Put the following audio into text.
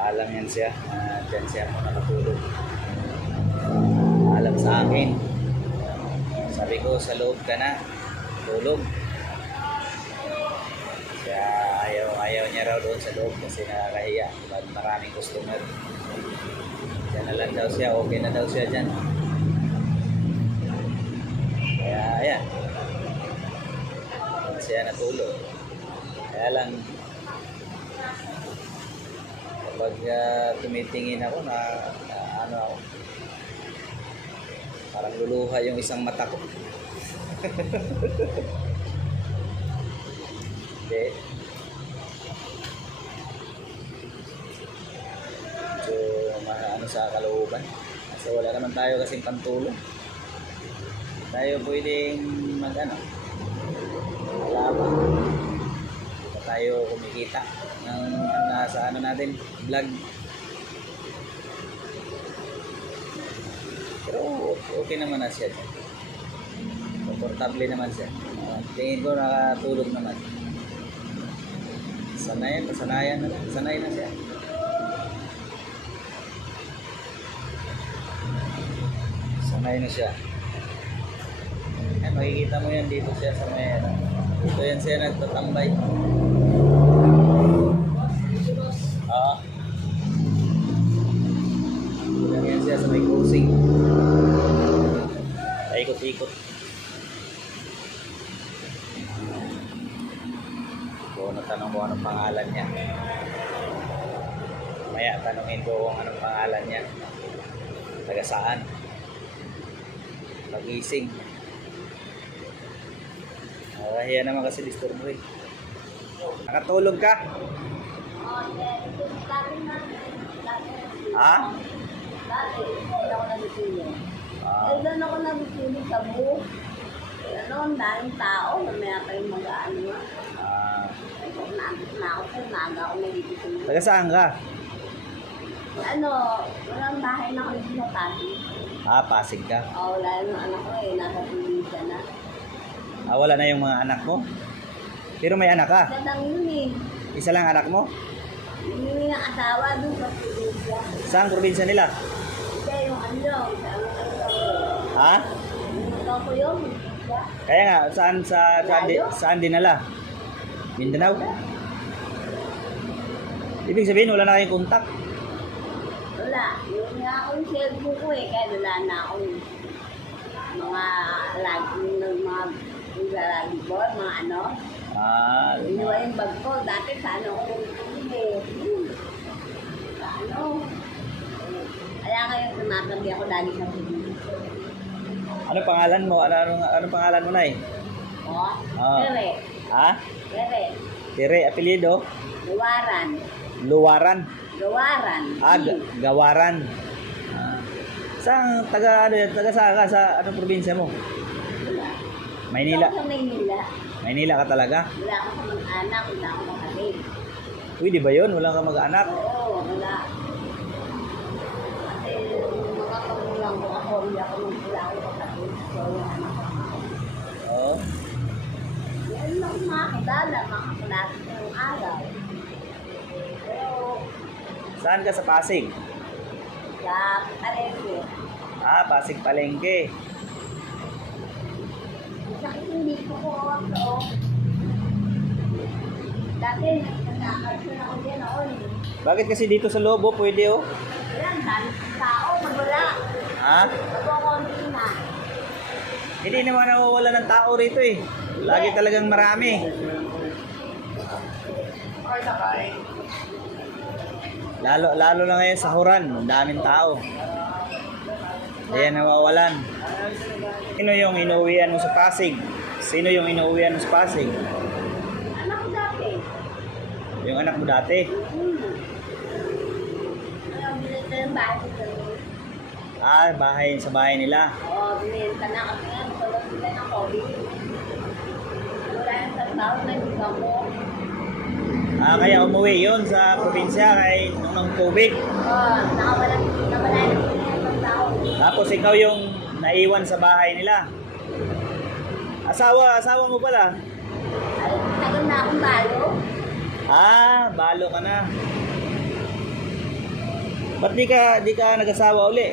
Alam yan siya. Diyan siya ako nakatulog. Alam sa akin. Sabi ko, sa loob ka na. Tulog. Kaya ayaw niya raw doon sa loob kasi nakakahiya. Maraming customer. Diyan na lang daw siya. Okay na daw siya dyan. Kaya ayan. Siya natulog. Kaya lang kapag tumitingin ako na ano ako, parang luluha yung isang mata ko. Hindi. So, ano sa kalooban. Kasi wala naman tayo kasing pantulong. Tayo pwedeng mag-ano, wala pa. Hindi pa tayo kumikita ng nasa ano natin, vlog. Pero okay naman na siya. Komportable naman siya. Tingin ko nakatulog naman. Sanay na siya. Sanay na siya. Ay, makikita mo yan dito siya sa may dito yan siya nagtatambay. Oo. Yan siya sa may crossing. Paikot-ikot. So, natanong ko anong pangalan niya. Maya, tanongin ko kung anong pangalan niya. Taga saan? Pagising. Kaya naman kasi disturbo eh. Nakatulog ka? Ha? Doon ako nabitulog sa buo. Ano, ang daming tao. Mamaya kayo mag-ano. Na ako sa naga ako nagtitulog. Taga saan ka? Ano, walang bahay na kami sa Pasig. Pasig ka. Wala yung anak ko eh. Nasa probinsya na. Wala na yung mga anak mo? Pero may anak ka? Isa lang yun eh. Isa lang anak mo? Yung asawa doon sa probinsya. Saan probinsya nila? Hindi, yung ano. Ha? Yung ko yun. Kaya nga, saan dinala? Mindanao? Ibig sabihin, wala na kayong kontak? Wala. Yung nga akong cellphone ko eh. Kaya wala na akong mga mga ano. Iniwa yung bag ko. Dati sa ano ko eh. Sa ano. Kaya ngayon tumatagi ako lagi sa probinsya. Ano pangalan mo? Ano pangalan mo na eh? Tere. Ha? Tere. Tere, apelyido? Luwaran. Luwaran? Gawaran. Gawaran. Saan, taga saan ka? Sa anong probinsya mo? Wala. Maynila? Ako sa Maynila. Maynila ka talaga? Wala ako sa mga anak. Wala ako makalim. Uy, di ba yun? Wala kang mag-anak? Oo, wala. Kasi mga kamulang ko ako, hindi ako wala ako makalim. So, yung anak ko. Oo. Yan lang mga kilala, mga kaklase ng araw. Pero, Saan ka sa Pasig? sa Arete, Pasig Palengke. sakit hindi ko ako. Dati, nagkakasyon ako dyan ako. Bakit kasi dito sa Lobo pwede oh? Wala, ang dami tao, magwala. Ha? Magwakonti na. Hindi naman nawawala ng tao rito eh. Lagi talagang marami. Lalo na ngayon sa Huran, ang daming tao. Ayan, nawawalan. Sino yung inuwian mo sa Pasig? Sino yung inuwian mo sa Pasig? Anak ko dati. Yung anak mo dati? Ayaw, binenta ng bahay ko dyan. Sa bahay nila. Oo, binenta na kasi nga, tulad sila ng COVID. Wala yung trabaho na hindi ako. Kaya umuwi yun sa probinsya kay nung COVID. Oo, nawala na ng tao. Tapos ikaw yung naiwan sa bahay nila. Asawa mo pala? Ay, tagal na akong balo. Balo ka na. Ba't di ka nag-asawa uli?